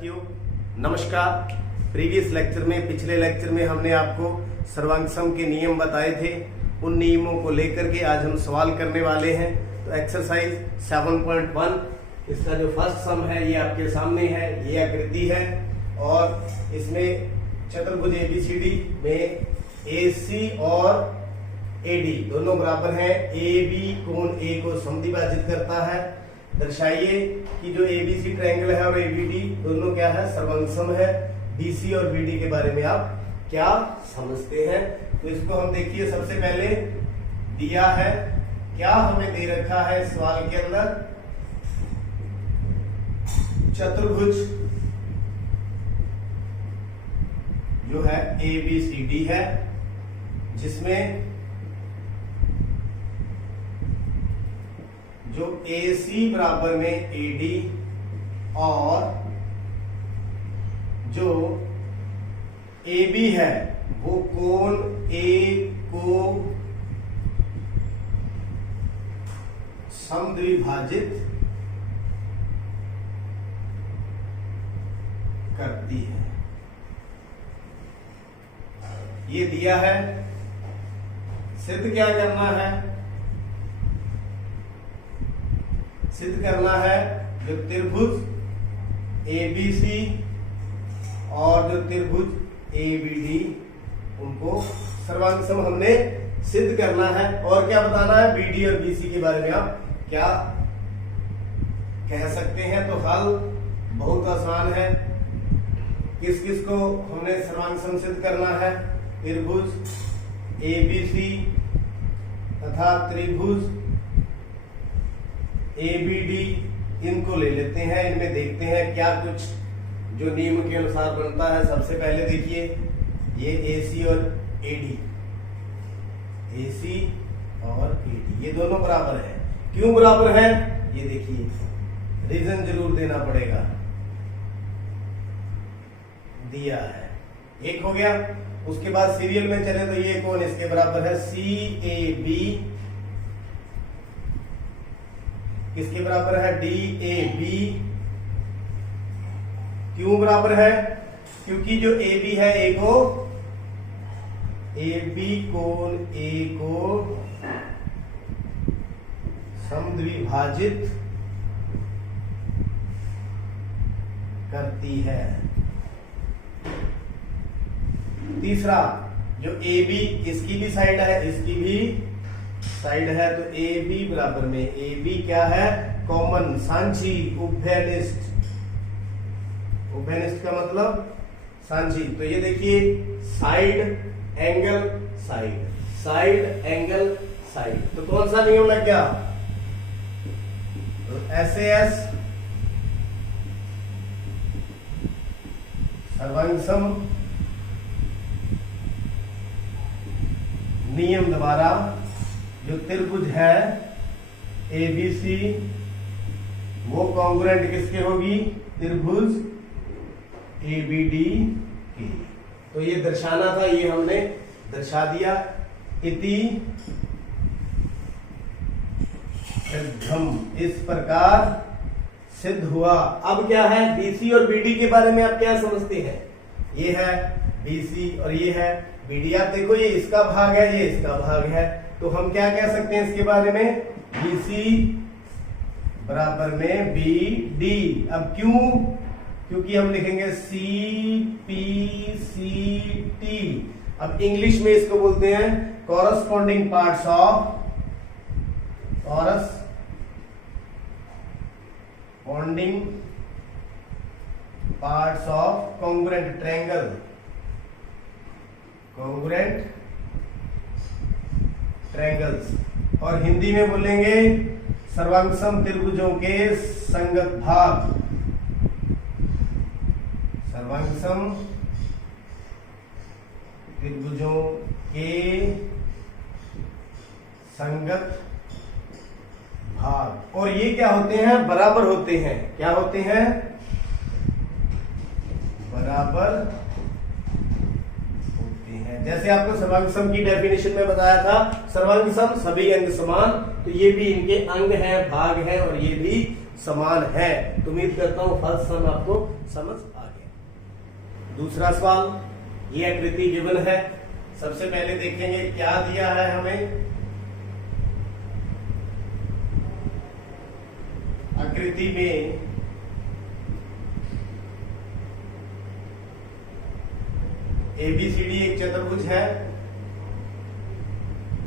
विद्यार्थियों नमस्कार। Previous lecture में पिछले लेक्चर में हमने आपको सर्वांग सम के नियम बताए थे। उन नियमों को लेकर के आज हम सवाल करने वाले हैं। तो एक्सरसाइज 7.1 इसका जो फर्स्ट सम है ये आपके सामने है। ये आकृति है और इसमें चतुर्भुज एबीसीडी में AC और AD दोनों बराबर हैं। AB कोण A को समद्विभाजित करता है। दर्शाइए कि जो ABC ट्रायंगल है और ABD दोनों क्या है, सर्वांगसम है। BC और BD के बारे में आप क्या समझते हैं? तो इसको हम देखिए, सबसे पहले दिया है, क्या हमें दे रखा है सवाल के अंदर, चतुर्भुज जो है ABCD है, जिसमें जो AC बराबर में AD और जो AB है वो कोण A को समद्विभाजित करती है। ये दिया है। सिद्ध क्या करना है? सिद्ध करना है जो त्रिभुज ABC और जो त्रिभुज ABD उनको सर्वांगसम हमने सिद्ध करना है। और क्या बताना है? BD और BC के बारे में आप क्या कह सकते हैं? तो हल बहुत आसान है। किस किस को हमने सर्वांगसम सिद्ध करना है? त्रिभुज ABC तथा त्रिभुज ABD, इनको ले लेते हैं। इनमें देखते हैं क्या कुछ जो नियम के अनुसार बनता है। सबसे पहले देखिए, ये AC और AD, AC और AD ये दोनों बराबर है। क्यों बराबर है ये देखिए, रीजन जरूर देना पड़ेगा। दिया है, एक हो गया। उसके बाद सीरियल में चले तो ये कौन इसके बराबर है? CAB किसके बराबर है? DAB। क्यों बराबर है? क्योंकि जो AB है AB कोण A को समद्विभाजित करती है। तीसरा, जो AB इसकी भी साइड है, इसकी भी साइड है, तो AB बराबर में AB क्या है? कॉमन, सांझी, उभयनिष्ठ। उभयनिष्ठ का मतलब सांझी। तो ये देखिए, side angle side, side angle side. तो कौन सा नियम लग गया? तो SAS सर्वांगसम नियम द्वारा जो त्रिभुज है ABC वो कॉन्ग्रुएंट किसके होगी? त्रिभुज ABD की। तो ये दर्शाना था, ये हमने दर्शा दिया। इति सिद्धम, इस प्रकार सिद्ध हुआ। अब क्या है? BC और BD के बारे में आप क्या समझते हैं? ये है BC और ये है BD। आप देखो, ये इसका भाग है, ये इसका भाग है। तो हम क्या कह सकते हैं इसके बारे में? BC बराबर में BD। अब क्यों? क्योंकि हम लिखेंगे CPCT। अब इंग्लिश में इसको बोलते हैं corresponding parts of, corresponding parts of congruent triangle, congruent triangles. और हिंदी में बोलेंगे सर्वांगसम त्रिभुजों के संगत भाग, सर्वांगसम त्रिभुजों के संगत भाग। और ये क्या होते हैं? बराबर होते हैं। क्या होते हैं? बराबर होते हैं। जैसे आपको सर्वांगसम की डेफिनेशन में बताया था, सर्वांगसम सभी अंग समान। तो ये भी इनके अंग है, भाग है, और ये भी समान है। तो उम्मीद करता हूं फर्स्ट सम आपको समझ आ गया। दूसरा सवाल, ये आकृति गिवन है। सबसे पहले देखेंगे क्या दिया है हमें। आकृति में ABCD एक चतुर्भुज है।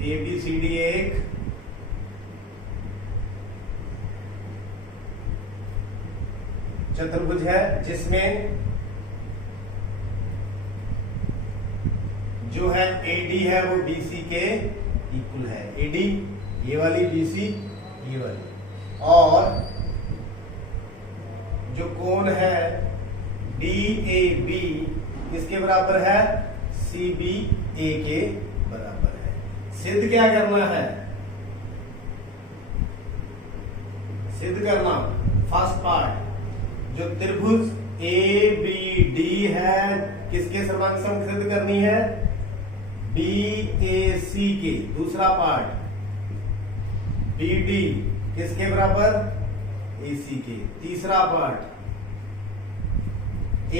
ABCD एक चतुर्भुज है जिसमें जो है AD है वो BC के इक्वल है। AD ये वाली, BC ये वाली, और जो कोण है DAB किसके बराबर है? CBA के बराबर है। सिद्ध क्या करना है? सिद्ध करना फर्स्ट पार्ट, जो त्रिभुज ABD है किसके सर्वांग सम सिद्ध करनी है? BAC के। दूसरा पार्ट BD किसके बराबर? AC के। तीसरा पार्ट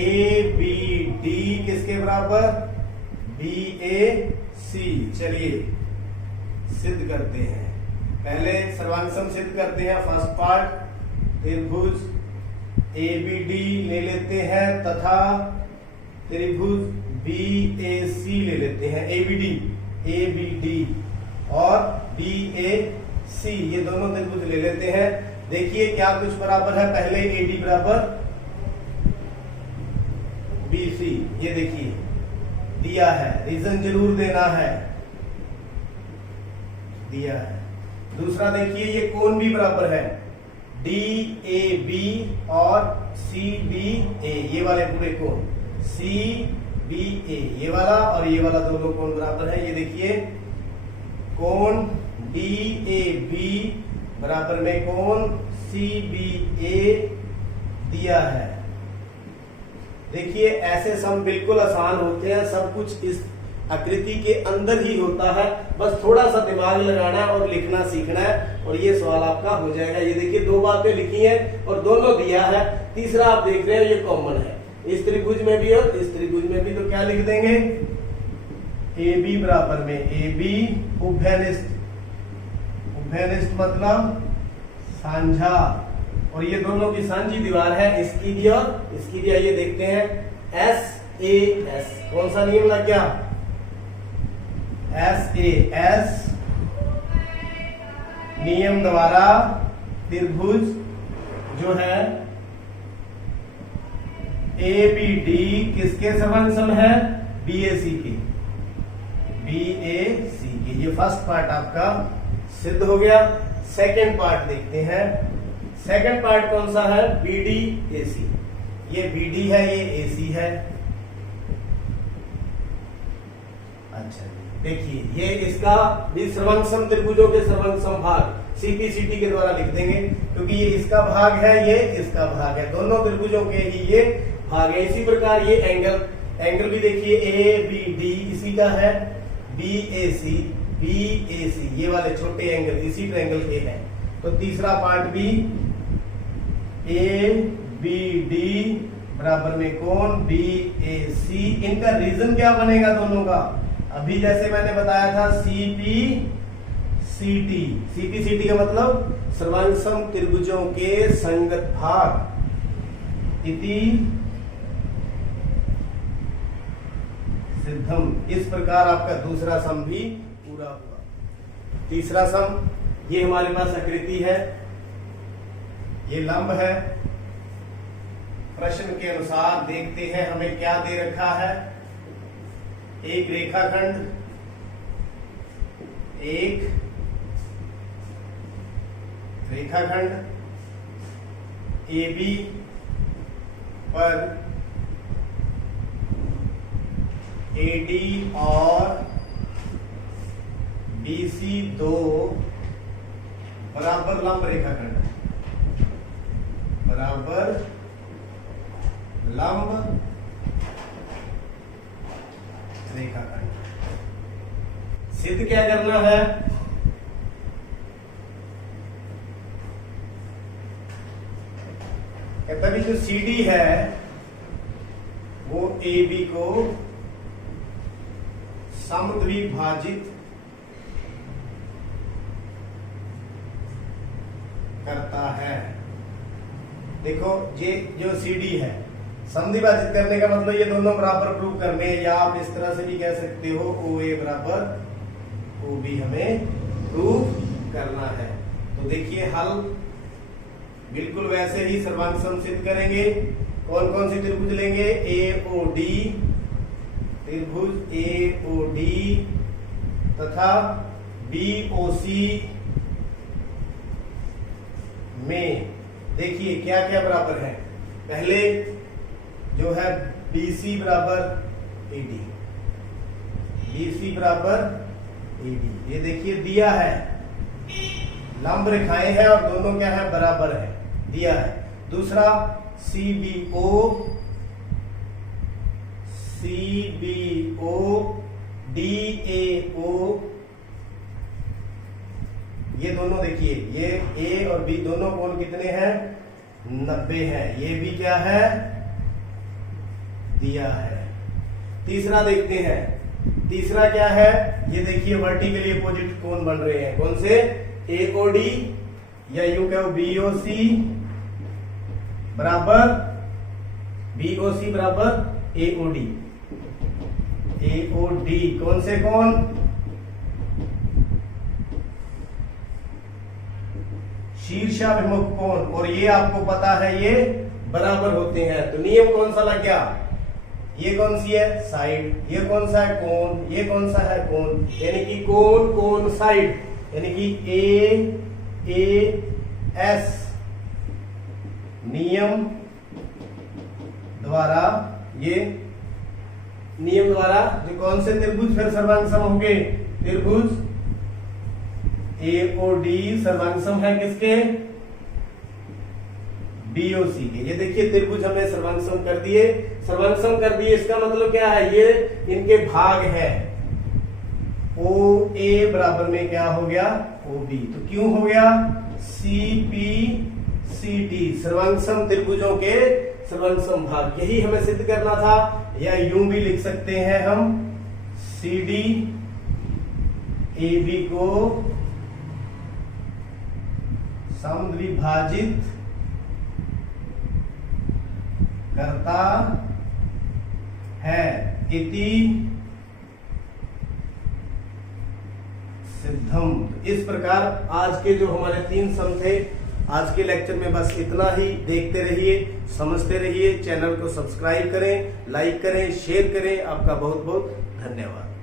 ABD किसके बराबर? BAC। चलिए सिद्ध करते हैं। पहले सर्वांग सम सिद्ध करते हैं। फर्स्ट पार्ट, त्रिभुज ABD ले लेते हैं तथा त्रिभुज BAC ले लेते हैं। ABD और BAC ये दोनों त्रिभुज ले लेते हैं। देखिए क्या कुछ बराबर है। पहले AD बराबर BC, ये देखिए दिया है, रीजन जरूर देना है, दिया है। दूसरा देखिए ये कोण भी बराबर है, DAB और CBA ये वाले पूरे कोण, CBA ये वाला और ये वाला दोनों कोण बराबर है। ये देखिए कोण DAB बराबर में कोण CBA दिया है। देखिए ऐसे सम बिल्कुल आसान होते हैं। सब कुछ इस आकृति के अंदर ही होता है, बस थोड़ा सा दिमाग लगाना है और लिखना सीखना है और ये सवाल आपका हो जाएगा। ये देखिए दो बातें लिखी हैं और दोनों दिया है। तीसरा आप देख रहे हैं ये कॉमन है, इस त्रिभुज में भी और इस त्रिभुज में भी। तो क्या लिख देंगे? AB बराबर में AB उभयनिष्ठ, उभयनिष्ठ मतलब साझा, और ये दोनों की साझी दीवार है, इसकी भी और इसकी भी। आइए देखते हैं SAS, कौन सा नियम लग गया? SAS नियम द्वारा त्रिभुज जो है ABD किसके सर्वांग सम है? BAC के, BAC के। ये फर्स्ट पार्ट आपका सिद्ध हो गया। सेकंड पार्ट देखते हैं। सेकंड पार्ट कौन सा है? BDAC। ये BD है, ये AC है। अच्छा देखिए ये इसका भी सर्वांग सम त्रिभुजों के सर्वांग सम भाग CPCT के द्वारा लिख देंगे, क्योंकि ये इसका भाग है, ये इसका भाग है, दोनों त्रिभुजों के ही ये भाग है। इसी प्रकार ये एंगल भी देखिए ABD इसी का है, BAC ये वाले छोटे एंगल इसी ट्रायंगल के हैं। तो तीसरा पार्ट भी ABD बराबर में कोण BAC। इनका रीजन क्या बनेगा दोनों का? अभी जैसे मैंने बताया था CPCT का मतलब सर्वांग सम त्रिभुजों के संगत भाग इति सिद्धम। इस प्रकार आपका दूसरा सम भी पूरा हुआ। तीसरा सम, ये हमारे पास आकृति है, ये लंब है। प्रश्न के अनुसार देखते हैं हमें क्या दे रखा है। एक रेखाखंड, एक रेखाखंड AB पर AD और BC दो बराबर लंब रेखाखंड, बराबर लंब रेखाखंड। सिद्ध क्या करना है? कहता भी जो CD है वो AB को समद्विभाजित करता है। देखो ये जो CD है, समद्विभाजित करने का मतलब ये दोनों बराबर प्रूव करने हैं, या आप इस तरह से भी कह सकते हो OA बराबर OB हमें प्रूव करना है। तो देखिए हल बिल्कुल वैसे ही सर्वांग सम सिद्ध करेंगे। कौन कौन सी त्रिभुज लेंगे? AOD, त्रिभुज AOD तथा BOC में देखिए क्या क्या बराबर है। पहले जो है BC बराबर AD, BC बराबर AD, ये देखिए दिया है, लंब रेखाएं हैं और दोनों क्या है? बराबर है, दिया है। दूसरा CBO DAO, ये दोनों देखिए, ये A और B दोनों कोण कितने हैं? 90 है। ये भी क्या है? दिया है। तीसरा देखते हैं, तीसरा क्या है? ये देखिए वर्टिकली अपोजिट कोण बन रहे हैं। कौन से? AOD या यूं कहो BOC बराबर AOD। AOD कौन से कोण? शीर्षाभिमुख कोण, और ये आपको पता है ये बराबर होते हैं। तो नियम कौन सा लग गया? ये कौन सी है? साइड। ये कौन सा है? कोण। ये कौन सा है? कोण। यानी कि कोण कोण साइड, यानी कि AS नियम द्वारा, ये नियम द्वारा जो कौन से त्रिभुज फिर सर्वांग सम होंगे? त्रिभुज AOD सर्वांग सम है किसके? BOC के। ये देखिए त्रिभुज हमने सर्वांग सम कर दिए, सर्वांग सम कर दिए। इसका मतलब क्या है? ये इनके भाग है। OA बराबर में क्या हो गया? OB। तो क्यों हो गया? CPCD सर्वांग सम त्रिभुजों के सर्वांग सम भाग। यही हमें सिद्ध करना था, या यूं भी लिख सकते हैं हम, CD AB को समद्विभाजित करता है इति सिद्धम। इस प्रकार आज के जो हमारे 3 सम थे, आज के लेक्चर में बस इतना ही। देखते रहिए, समझते रहिए। चैनल को सब्सक्राइब करें, लाइक करें, शेयर करें। आपका बहुत बहुत धन्यवाद।